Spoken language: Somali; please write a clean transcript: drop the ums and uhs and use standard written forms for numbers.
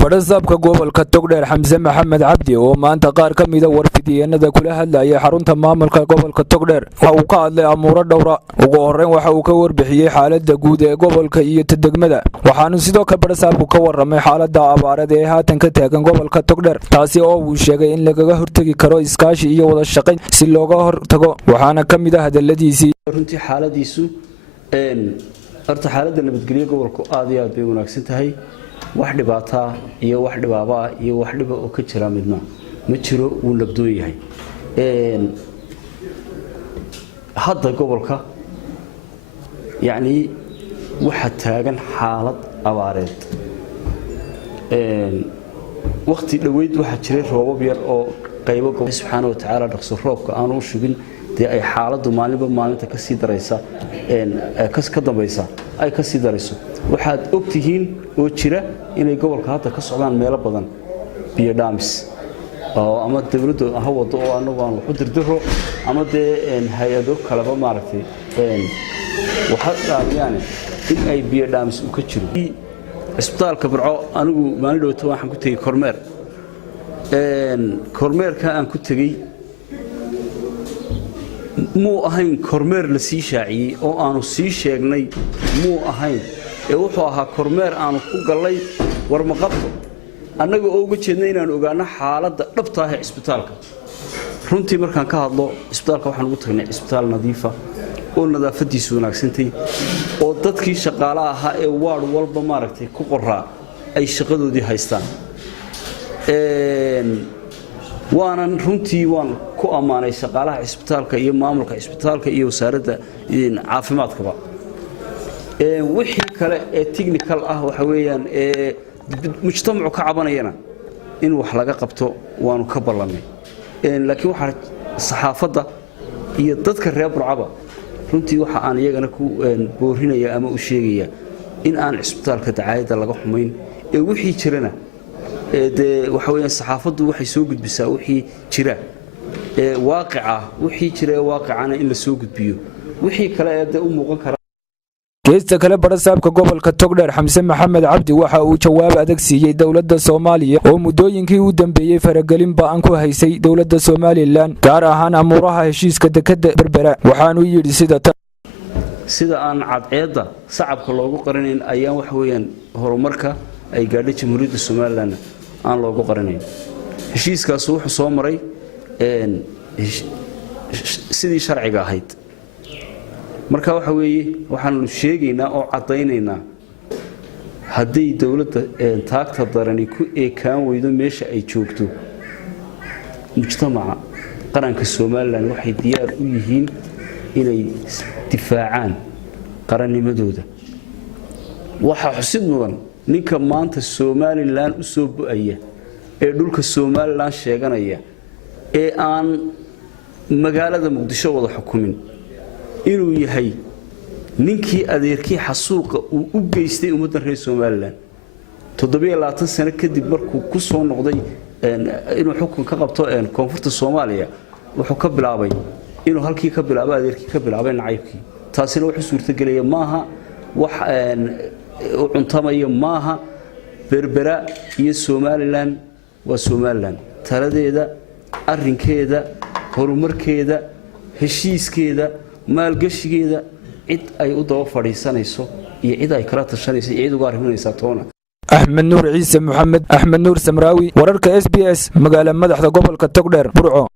badhasaabka gobolka Togdheer Xamse Maxamed Cabdi oo maanta qaar ka mid ah warfidiyeenada kula hadlayay xarunta maamulka gobolka Togdheer waxa uu ka hadlay amuuro dhowra ugu horeyn waxa uu ka warbixiyay xaaladda guud ee gobolka iyo degmada waxaanu sidoo kale badhasaabku ka waramay xaaladda abaarad ee haatan ka taagan gobolka Togdheer taasi oo uu sheegay in laga hortagi karo iskaashi iyo wada shaqayn si looga hortago waxaana ka mid ah hadaladiisii runtii xaaladiisu horta xaaladda nabadgelyo gobolku aad iyo aad bay wanaagsan tahay wax dhibaato iyo wax dhibaaba iyo wax dhiba oo ka jira midna ma jiro uu nabdoon yahay hadda gobolka waxa taagan xaalad abaareed waqti dhaweyd waxa jiray roobab yar oo qaybo gobolka subxaanahu wa ta'aala dhaqso roobka aanu shugin ay xaaladdu maalinta ka sii daraysa ka dambaysa ay ka sii darayso waxaad ogtihiin oo jira inay gobolka hadda ka socdaan meelo badan biyo dhaamis oo ama dawladdu ah wado oo anagu aan wax u dirdiro ama hay'ado kaleba maaragtay waxa dhaamiyaan in ay biyo dhaamis u ka jiro isbitaalka Burco anigu maalin dhawto waxaan ku tagay kormeerka aan ku tagay muu ahayn kormeer la sii shaaciyay oo aanu sii sheegnay muu ahayn wuxuu ahaa kormeer aanu ku galay warmaqabto annaga oo uga jeednay inaan ogaano xaaladda dhabta ah ee isbitaalka runtii markaan ka hadlo isbitaalka waxaan ugu tagnay isbitaal nadiif ah oo nadaafadiisu wanaagsantay oo dadkii shaqaalaha ahaa ee waard walba maaragtay ku qoraa ay shaqadoodii haystaan waanan runtii waan ku amaanay shaqaalaha isbitaalka iyo maamulka isbitaalka iyo wasaaradda caafimaadkaba wixii kale ee technical ah waxa weeyaan mujtamacu ka cabanayana in wax laga qabto waanu ka ballanay laakiin waxa saxaafadda iyo dadka reer Burcaba runtii waxa aan iyagana ku boorinaya ama u sheegaya in aan isbitaalka dacaayada laga xumayn wixii jirana waxa weeyaan saxaafaddu waxay soo gudbisaa wixii jira waaqica wixii jira waaqicana in la soo gudbiyo wixii kale ee u muuqan kara geesta kale badhasaabka gobolka Togdheer Xamse Maxamed Cabdi waxa uu jawaab adag siiyay dawladda Soomaaliya oo muddooyinkii u dambeeyay faragelin baan ku haysay dawladda Soomaaliland gaar ahaan amuuraha heshiiska dekada Berbera waxaanu yiri sida aan cadceeda shacabka loogu qarinayn ayaan wax weeyaan horumarka ay gaadhay jamhuuriyadda Soomaaliland aan loogu qarinayn heshiiskaas wuxuu soo maray sidii sharciga ahayd marka waxa weeye waxaanu sheegaynaa oo cadaynaynaa haddii dawladda taagta darani ku eekaan weydo meesha ay joogto mujtamaca qaranka Soomaaliland waxay diyaar u yihiin inay difaacaan qarannimadooda waxa xusid mudan ninka maanta Soomaaliland u soo bu'aya ee dhulka Soomaaliland sheeganaya ee aan magaalada Muqdisho wada xukumin inuu yahay ninkii adeerkii xasuuqa uu u geystay ummadda reer Soomaaliland 27 sano kadib markuu ku soo noqday inuu xukun ka qabto koonfurta Soomaaliya wuxuu ka bilaabay inuu halkii ka bilaabay adeerkii ka bilaabay nacaybkii taasina wuxuu suurtagelaya maaha wax cuntamaya maaha Berbera iyo Soomaaliland waa Soomaaliland taladeeda arrinkeeda horumarkeeda heshiiskeeda maalgashigeeda cid ay u daba fadhiisanayso iyo cid ay kala tashanayso cid uga arriminaysa toona Axmed Nuur Ciise Maxamed Axmed Nuur Samraawi wararka SBS magaalada madaxda gobolka Togdheer Burco